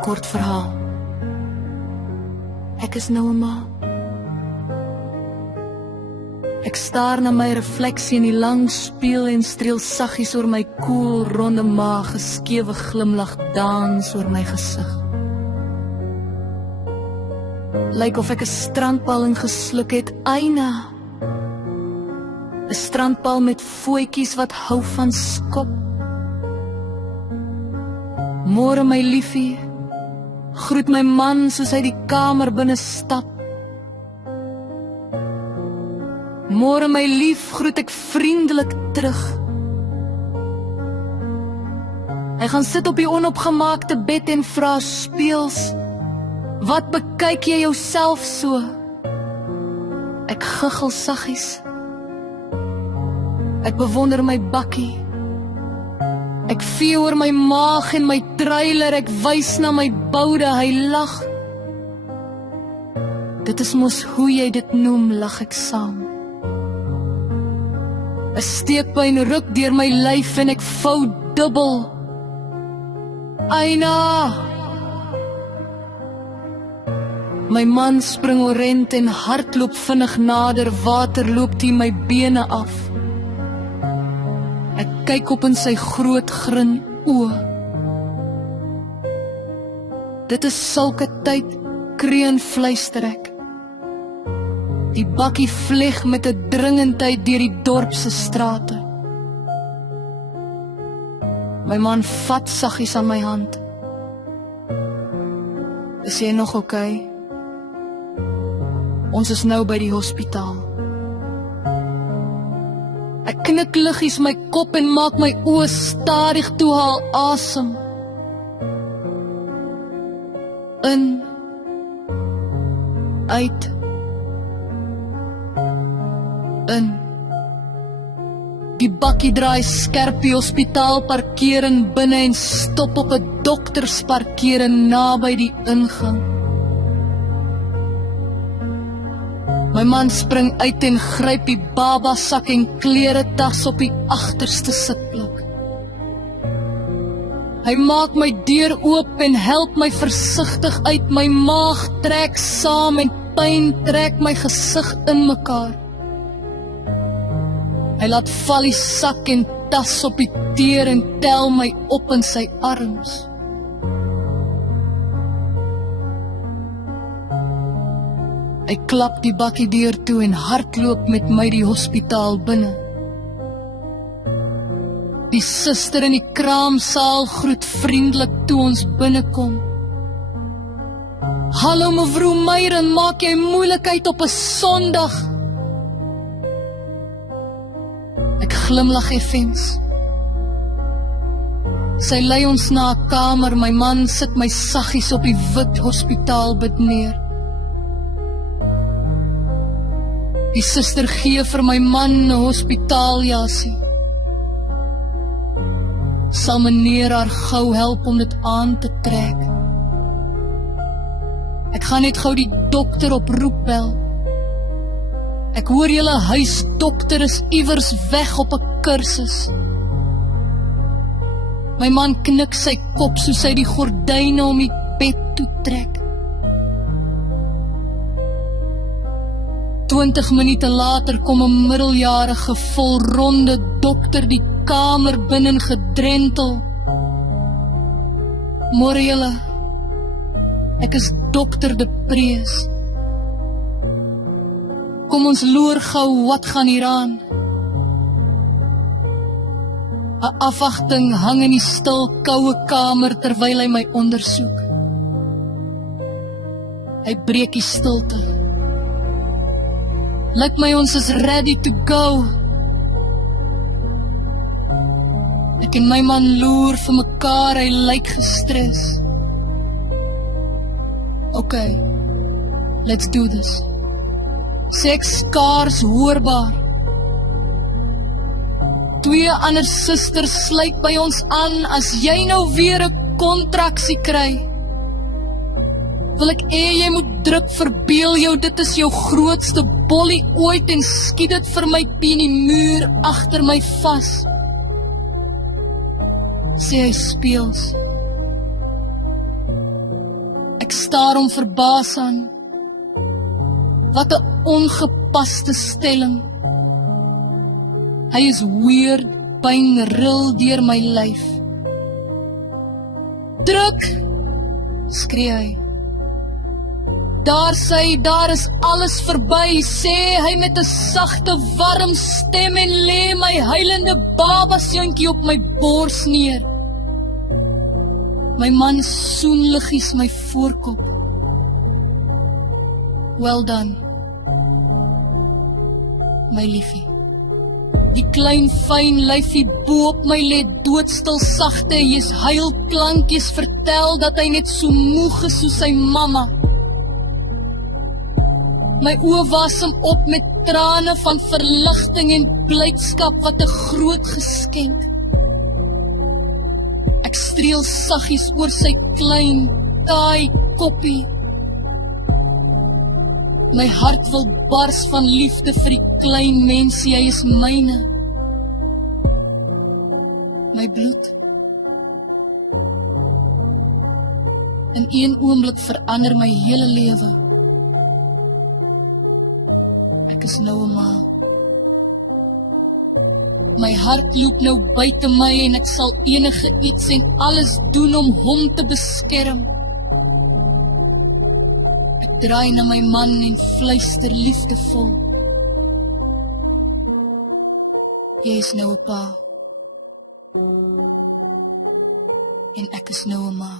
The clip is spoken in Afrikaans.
Kort verhaal. Ek is nou 'n ma. Ek staar na my refleksie in die lang spieël en streel saggies oor my koel, ronde maag, 'n skewe glimlag dans oor my gesig. Lyk of ek 'n strandbal ingesluk het, Aina. 'n Strandbal met voetjies wat hou van skop. Môre my liefie, groet my man soos hy die kamer binne stap. Môre my lief, groet ek vriendelik terug. Hy gaan sit op die onopgemaakte bed en vra speels, wat bekyk jy jouself so? Ek giggel saggies. Ek bewonder my bakkie. Ek vee oor my maag en my trailer, ek wys na my boude, hy lag. Dit is mos hoe jy dit noem, lag ek saam. 'n Steekpyn ruk deur my lyf en ek vou dubbel. Aina! My man spring orent en hardloop vinnig nader, water loop teen my bene af. Ek kyk op in sy groot grin oë. Dit is sulke tyd, kreun fluister ek. Die bakkie vleg met 'n dringendheid deur die dorp se strate. My man vat saggies aan my hand. Is jy nog oké? Ons is nou by die hospitaal. Ek knik liggies my kop en maak my oë stadig toe haal asem. In, uit, in. Die bakkie draai skerp die hospitaal parkering binne en stop op 'n doktersparkering naby die ingang. My man spring uit en gryp die babasak en kleretas op die agterste sitplek. Hy maak my deur oop en help my versigtig uit. My maag trek saam en pyn trek my gesig in mekaar. Hy laat val die sak en tas op die teer en tel my op in sy arms. Hy klap die bakkie deur toe en hardloop met my die hospitaal binne. Die suster in die kraamsaal groet vriendelik toe ons binnekom. Hallo mevrou Meyren, maak jy moeilikheid op 'n Sondag? Ek glimlag effens. Sy lei ons na 'n kamer, my man sit my saggies op die wit hospitaalbed neer. Die suster gee vir my man 'n hospitaaljasie. Sal meneer haar gou help om dit aan te trek. Ek gaan net gou die dokter oproep bel. Ek hoor julle huisdokter is iewers weg op 'n kursus. My man knik sy kop soos hy die gordyne om die bed toe trek. 20 minute later kom 'n middeljarige volronde dokter die kamer binne gedrentel. Môre julle, ek is dokter De Prees. Kom ons loer gou, wat gaan hier aan? 'n Afwagting hang in die stil, koue kamer terwyl hy my ondersoek. Hy breek die stilte. Lyk my ons is ready to go. Ek en my man loer vir mekaar, hy lyk gestres. Okay, let's do this. Sê ek skaars hoorbaar. 2 ander susters sluit by ons aan. As jy nou weer 'n kontraksie kry, wil ek jy moet druk, verbeel jou, dit is jou grootste bollie ooit en skiet dit vir my teen die muur agter my vas. sê hy speels. Ek staar hom verbaas aan. Wat 'n ongepaste stelling. Hy is weird, pyn ril deur my lyf. Druk, skree hy. Daar is alles verby, sê hy met 'n sagte, warm stem en lê my huilende babasjoontjie op my bors neer. My man soen liggies my voorkop. Well done, my liefie. Die klein fyn lyfie bo op my lê doodstil sagte, jy's huilklankies vertel dat hy net so moeg is soos sy mamma. My oë was hom op met trane van verligting en blydskap, wat 'n groot geskenk. Ek streel saggies oor sy klein, taai koppie. My hart wil bars van liefde vir die klein mensie, hy is myne. My bloed. In een oomblik verander my hele lewe. Ek is nou 'n ma. My hart loop nou buite my en ek sal enige iets en alles doen om hom te beskerm. Ek draai na my man en fluister liefdevol. Jy is nou 'n pa. En ek is nou 'n ma.